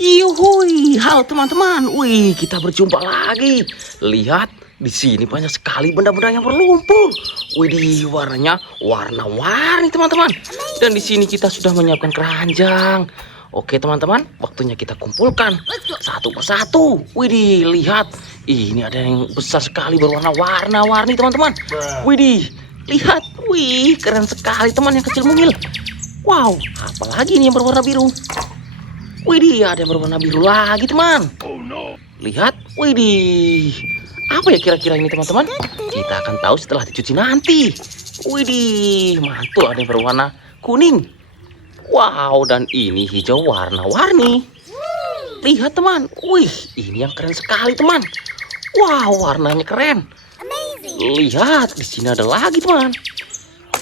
Yuhui, halo teman-teman. Wih, kita berjumpa lagi. Lihat, di sini banyak sekali benda-benda yang berlumpur. Wih, warnanya warna-warni teman-teman. Dan di sini kita sudah menyiapkan keranjang. Oke teman-teman, waktunya kita kumpulkan satu persatu. Wih, lihat, ini ada yang besar sekali berwarna-warni teman-teman. Wih, lihat, wih, keren sekali teman yang kecil mungil. Wow, apalagi ini yang berwarna biru. Widih, ada yang berwarna biru lagi, teman. Lihat, widih. Apa ya kira-kira ini, teman-teman? Kita akan tahu setelah dicuci nanti. Widih, mantul, ada yang berwarna kuning. Wow, dan ini hijau warna-warni. Lihat, teman. Wih, ini yang keren sekali, teman. Wow, warnanya keren. Lihat, di sini ada lagi, teman.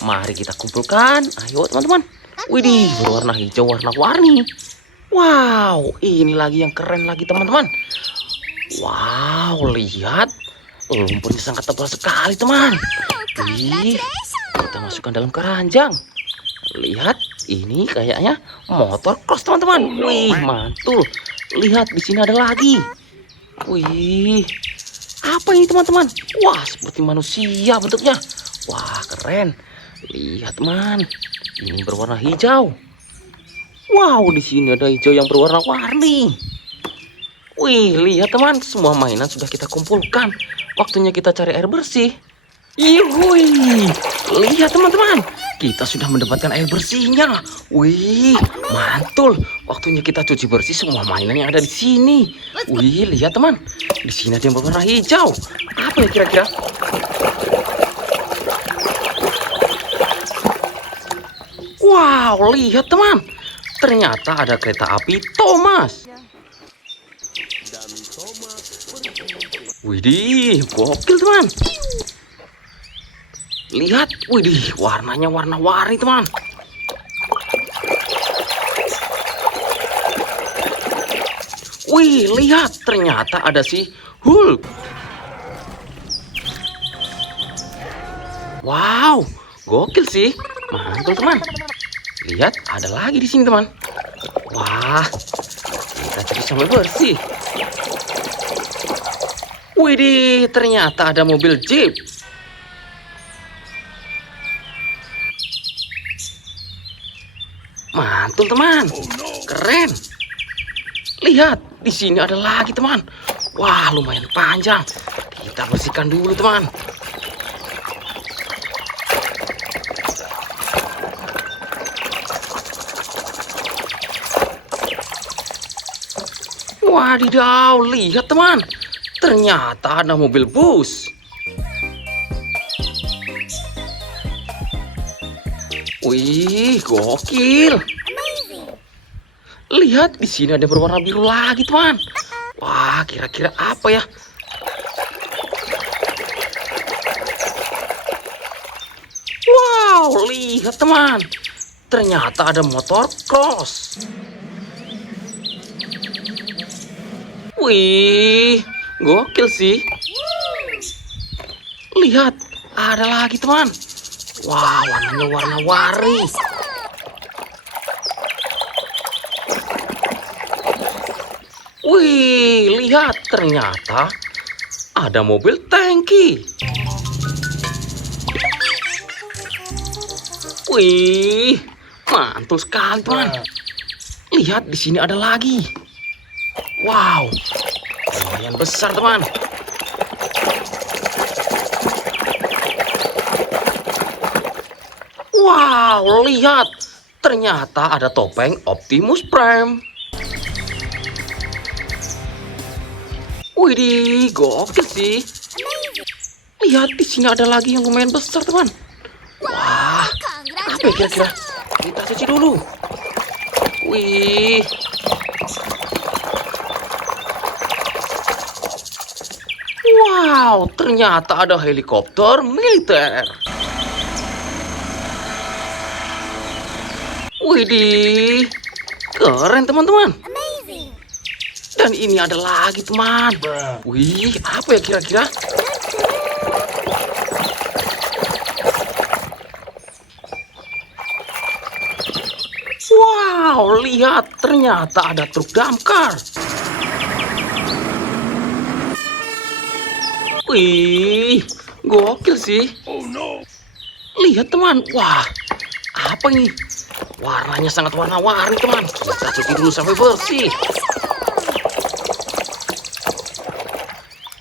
Mari kita kumpulkan. Ayo, teman-teman. Widih, berwarna hijau warna-warni. Wow, ini lagi yang keren lagi teman-teman. Wow, lihat. Lumpurnya sangat tebal sekali teman. Wih, kita masukkan dalam keranjang. Lihat, ini kayaknya motor cross teman-teman. Wih, mantul. Lihat, di sini ada lagi. Wih, apa ini teman-teman? Wah, seperti manusia bentuknya. Wah, keren. Lihat teman, ini berwarna hijau. Wow, di sini ada hijau yang berwarna-warni. Wih, lihat teman, semua mainan sudah kita kumpulkan. Waktunya kita cari air bersih. Yuhui, lihat teman-teman, kita sudah mendapatkan air bersihnya. Wih, mantul. Waktunya kita cuci bersih semua mainan yang ada di sini. Wih, lihat teman, di sini ada yang berwarna hijau. Apa ya kira-kira? Wow, lihat teman. Ternyata ada kereta api Thomas. Widih, gokil teman. Lihat, widih, warnanya warna-warni teman. Wih, lihat, ternyata ada si Hulk. Wow, gokil sih. Mantul teman. Lihat, ada lagi di sini teman. Wah, kita cuci sampai bersih. Widih, ternyata ada mobil Jeep. Mantul teman, keren. Lihat, di sini ada lagi teman. Wah, lumayan panjang. Kita bersihkan dulu teman. Wadidaw, lihat teman. Ternyata ada mobil bus. Wih, gokil. Lihat, di sini ada berwarna biru lagi, teman. Wah, kira-kira apa ya? Wow, lihat teman. Ternyata ada motor cross. Wih, gokil sih. Lihat, ada lagi teman. Wah, warnanya warna-warni. Wih, lihat, ternyata ada mobil tangki. Wih, mantul sekali teman. Lihat, di sini ada lagi. Wow, lumayan besar teman. Wow, lihat. Ternyata ada topeng Optimus Prime. Widih, gokil sih. Lihat, di sini ada lagi yang lumayan besar teman. Wah, apa ya kira-kira? Kita cuci dulu. Wih. Wow, ternyata ada helikopter militer. Widih, keren teman-teman. Dan ini ada lagi teman. Wih, apa ya kira-kira? Wow, Wow, lihat, ternyata ada truk damkar. Wih, gokil sih. Lihat teman, wah, apa ini? Warnanya sangat warna-warni teman. Kita cuci dulu sampai bersih.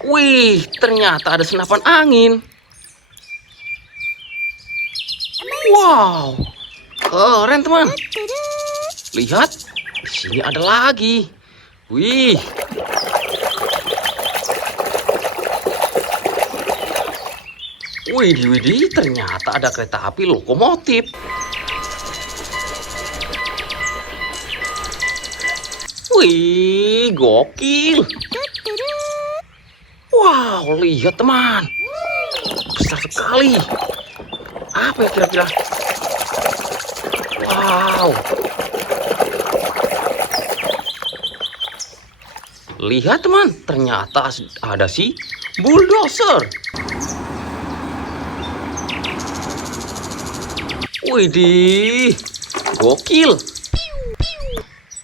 Wih, ternyata ada senapan angin. Wow, keren teman. Lihat, di sini ada lagi. Wih. Widih, ternyata ada kereta api lokomotif. Wih, gokil. Wow, lihat teman. Besar sekali. Apa ya kira-kira? Wow. Lihat teman, ternyata ada si bulldozer. Widih, gokil.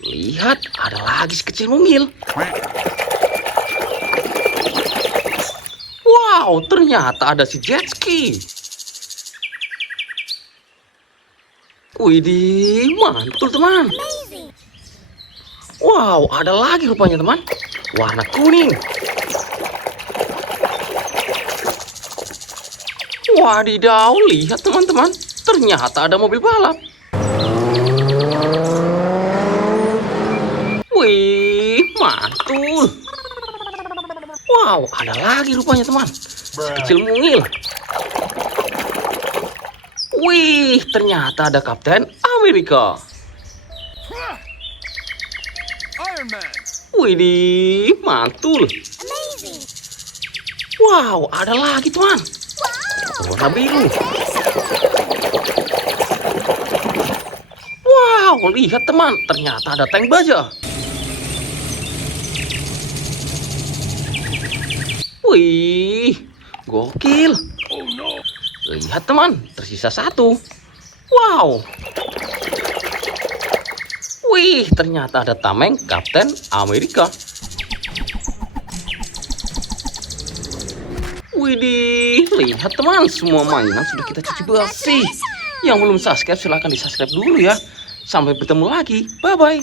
Lihat, ada lagi si kecil mungil. Wow, ternyata ada si jet ski. Widih, mantul teman. Wow, ada lagi rupanya teman. Warna kuning. Wadidaw, lihat teman-teman. Ternyata ada mobil balap. Wih, mantul. Wow, ada lagi rupanya teman. Si kecil mungil. Wih, ternyata ada Kapten Amerika. Widih, mantul. Wow, ada lagi teman. Warna biru. Wow, lihat teman, ternyata ada tank baja. Wih, gokil. Lihat teman, tersisa satu. Wow. Wih, ternyata ada tameng Kapten Amerika. Widih, lihat teman, semua mainan sudah kita cuci bersih. Yang belum subscribe silahkan di subscribe dulu ya. Sampai bertemu lagi, bye-bye.